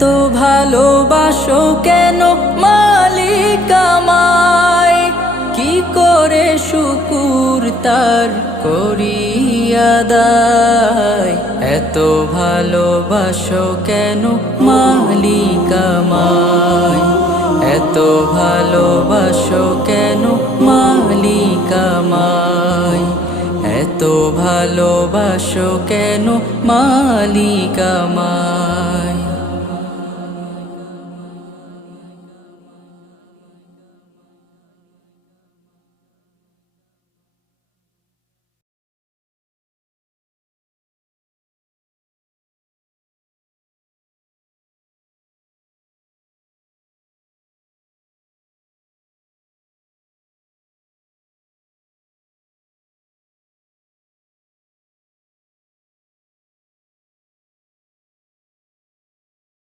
এত ভালোবাসো কেন মালিক আমায়, কি করে শুকুর তার করি আদায়। এত ভালোবাসো কেন মালিক আমায়, এত ভালোবাসো কেন মালিক আমায়, এত ভালোবাসো কেন মালিক আমায়।